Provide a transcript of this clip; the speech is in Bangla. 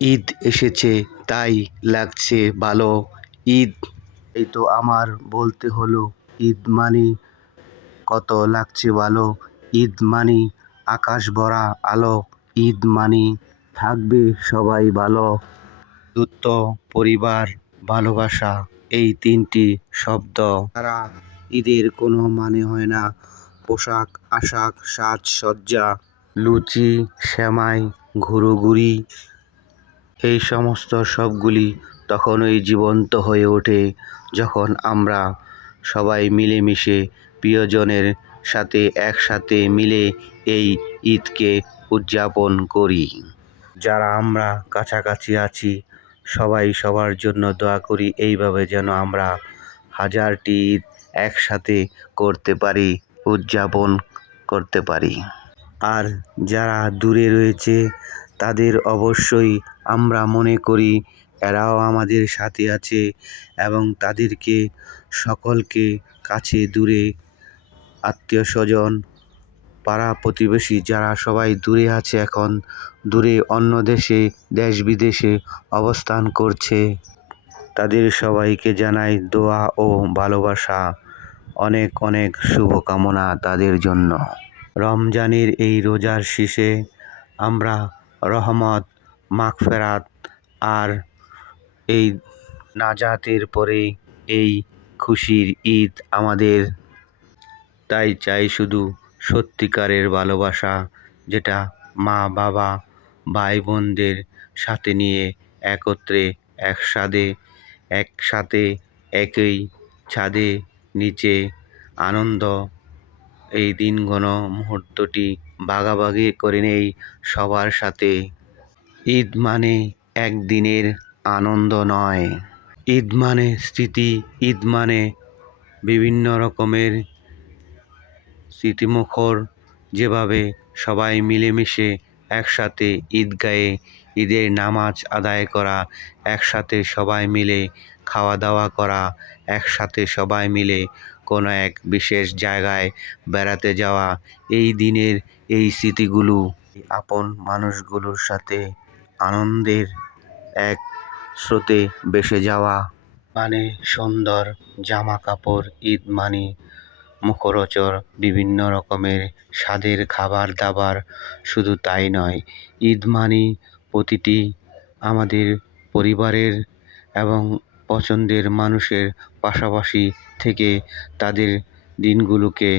ঈদ এসেছে তাই লাগছে ভালো। ঈদ এই তো আমার বলতে হলো, ঈদ মানি কত লাগছে ভালো। ঈদ মানি আকাশ ভরা আলো। ঈদ মানি থাকবে সবাই ভালো। বন্ধুত্ব, পরিবার, ভালোবাসা, এই তিনটি শব্দ ছাড়া ঈদের কোনো মানে হয় না। পোশাক আশাক, সাজসজ্জা, লুচি, সেমাই, ঘুরোঘুরি, এই সমস্ত সবগুলি তখনই জীবন্ত হয়ে ওঠে যখন আমরা সবাই মিলেমিশে প্রিয়জনের সাথে একসাথে মিলে এই ঈদকে উদযাপন করি। যারা আমরা কাছাকাছি আছি সবাই সবার জন্য দোয়া করি, এইভাবে যেন আমরা হাজারটি ঈদ একসাথে করতে পারি, উদযাপন করতে পারি। আর যারা দূরে রয়েছে তাদের অবশ্যই আমরা মনে করি এরাও আমাদের সাথে আছে, এবং তাদেরকে সকলকে কাছে দূরে আত্মীয় স্বজন, পাড়া প্রতিবেশী যারা সবাই দূরে আছে, এখন দূরে অন্য দেশে দেশ বিদেশে অবস্থান করছে, তাদের সবাইকে জানাই দোয়া ও ভালোবাসা, অনেক অনেক শুভকামনা তাদের জন্য। রমজানের এই রোজার শেষে আমরা রহমত, মাগফিরাত আর এই নাজাতের পরে এই খুশির ঈদ আমাদের। তাই চাই শুধু সত্যিকারের ভালোবাসা, যেটা মা বাবা ভাই বোনদের সাথে নিয়ে একত্রে একসাথে একই ছাদে নিচে আনন্দ, এই দিনঘন মুহূর্তটি ভাগাভাগি করে নেই সবার সাথে। ঈদ মানে একদিনের আনন্দ নয়, ঈদ মানে স্মৃতি, ঈদ মানে বিভিন্ন রকমের স্মৃতিমুখর, যেভাবে সবাই মিলেমিশে একসাথে ঈদগাহে ঈদের নামাজ আদায় করা, একসাথে সবাই মিলে খাওয়া দাওয়া করা, একসাথে সবাই মিলে কোনো এক বিশেষ জায়গায় বেড়াতে যাওয়া, এই দিনের এই স্মৃতিগুলো আপন মানুষগুলোর সাথে আনন্দের এক স্রোতে ভেসে যাওয়া। মানে সুন্দর জামা কাপড়, ঈদ মানে মুখরোচক বিভিন্ন রকমের স্বাদের খাবার দাবার, শুধু তাই নয়, ঈদ মানে প্রতিটি আমাদের পরিবারের এবং পছন্দের মানুষের পাশাপাশি থেকে তাদের দিনগুলোকে